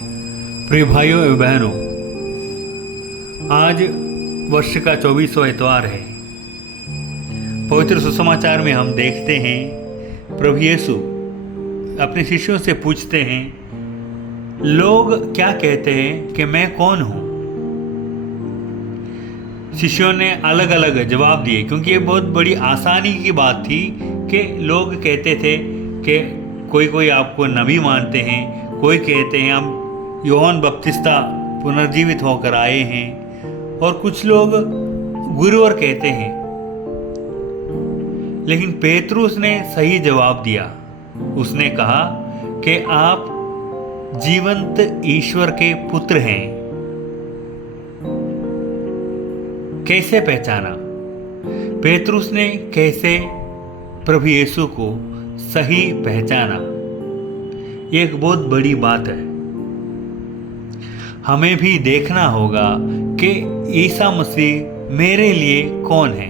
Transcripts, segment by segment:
प्रिय भाइयों एवं बहनों, आज वर्ष का 24वां इतवार है। पवित्र सुसमाचार में हम देखते हैं प्रभु यीशु अपने शिष्यों से पूछते हैं, लोग क्या कहते हैं कि मैं कौन हूँ। शिष्यों ने अलग अलग जवाब दिए, क्योंकि ये बहुत बड़ी आसानी की बात थी कि लोग कहते थे कि कोई आपको नबी मानते हैं, कोई कहते हैं हम यूहन्ना बपतिस्ता पुनर्जीवित होकर आए हैं, और कुछ लोग गुरुवर कहते हैं। लेकिन पेतरुस ने सही जवाब दिया। उसने कहा कि आप जीवंत ईश्वर के पुत्र हैं। कैसे पहचाना? पेतरुस ने कैसे प्रभु यीशु को सही पहचाना? ये एक बहुत बड़ी बात है। हमें भी देखना होगा कि ईसा मसीह मेरे लिए कौन है।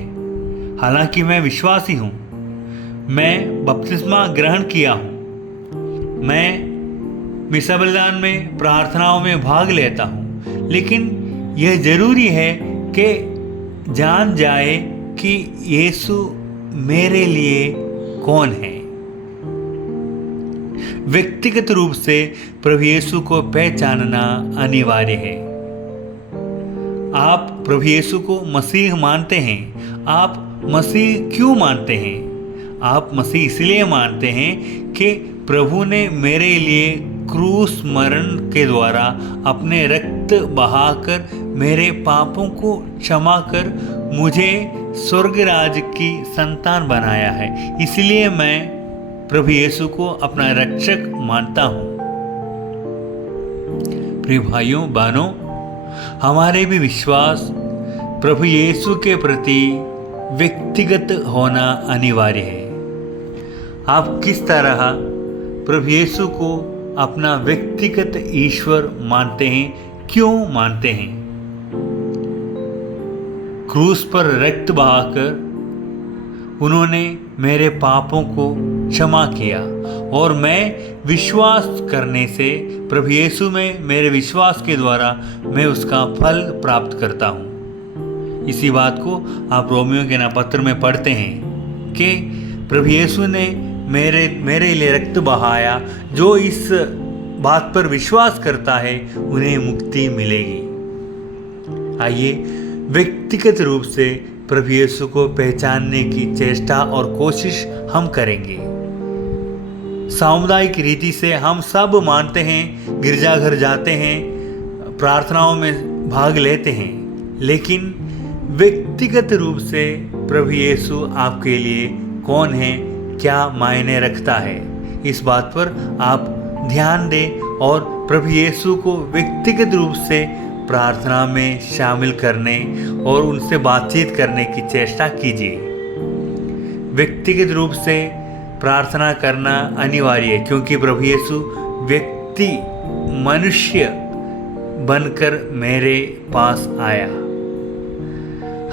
हालांकि मैं विश्वासी हूँ, मैं बपतिस्मा ग्रहण किया हूँ, मैं मिसा बलिदान में प्रार्थनाओं में भाग लेता हूँ, लेकिन यह जरूरी है कि जान जाए कि यीशु मेरे लिए कौन है। व्यक्तिगत रूप से प्रभु यीशु को पहचानना अनिवार्य है। आप प्रभु यीशु को मसीह मानते हैं। आप मसीह क्यों मानते हैं? आप मसीह इसलिए मानते हैं कि प्रभु ने मेरे लिए क्रूस मरण के द्वारा अपने रक्त बहाकर मेरे पापों को क्षमा कर मुझे स्वर्गराज की संतान बनाया है। इसलिए मैं प्रभु यीशु को अपना रक्षक मानता हूँ। प्रिय भाइयों बहनों, हमारे भी विश्वास प्रभु यीशु के प्रति व्यक्तिगत होना अनिवार्य है। आप किस तरह प्रभु यीशु को अपना व्यक्तिगत ईश्वर मानते हैं? क्यों मानते हैं? क्रूस पर रक्त बहाकर उन्होंने मेरे पापों को क्षमा किया, और मैं विश्वास करने से प्रभु यीशु में मेरे विश्वास के द्वारा मैं उसका फल प्राप्त करता हूँ। इसी बात को आप रोमियो के पत्र में पढ़ते हैं कि प्रभु यीशु ने मेरे लिए रक्त बहाया। जो इस बात पर विश्वास करता है उन्हें मुक्ति मिलेगी। आइए व्यक्तिगत रूप से प्रभु यीशु को पहचानने की चेष्टा और कोशिश हम करेंगे। सामुदायिक रीति से हम सब मानते हैं, गिरजाघर जाते हैं, प्रार्थनाओं में भाग लेते हैं, लेकिन व्यक्तिगत रूप से प्रभु यीशु आपके लिए कौन है, क्या मायने रखता है, इस बात पर आप ध्यान दें और प्रभु यीशु को व्यक्तिगत रूप से प्रार्थना में शामिल करने और उनसे बातचीत करने की चेष्टा कीजिए। व्यक्तिगत रूप से प्रार्थना करना अनिवार्य है, क्योंकि प्रभु यीशु व्यक्ति मनुष्य बनकर मेरे पास आया।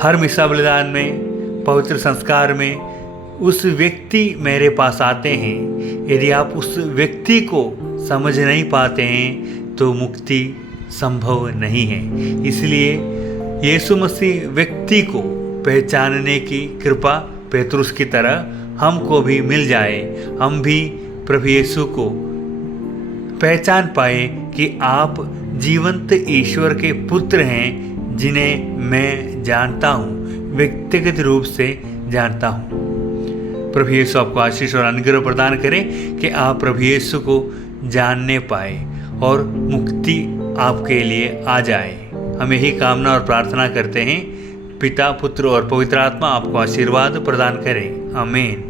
हर मिसा बलिदान में, पवित्र संस्कार में उस व्यक्ति मेरे पास आते हैं। यदि आप उस व्यक्ति को समझ नहीं पाते हैं तो मुक्ति संभव नहीं है। इसलिए यीशु मसीह व्यक्ति को पहचानने की कृपा पेतरुस की तरह हमको भी मिल जाए। हम भी प्रभु यीशु को पहचान पाए कि आप जीवंत ईश्वर के पुत्र हैं, जिन्हें मैं जानता हूँ, व्यक्तिगत रूप से जानता हूँ। प्रभु यीशु आपको आशीष और अनुग्रह प्रदान करे कि आप प्रभु यीशु को जानने पाए और मुक्ति आपके लिए आ जाए। हम यही कामना और प्रार्थना करते हैं। पिता, पुत्र और पवित्र आत्मा आपको आशीर्वाद प्रदान करें। आमीन।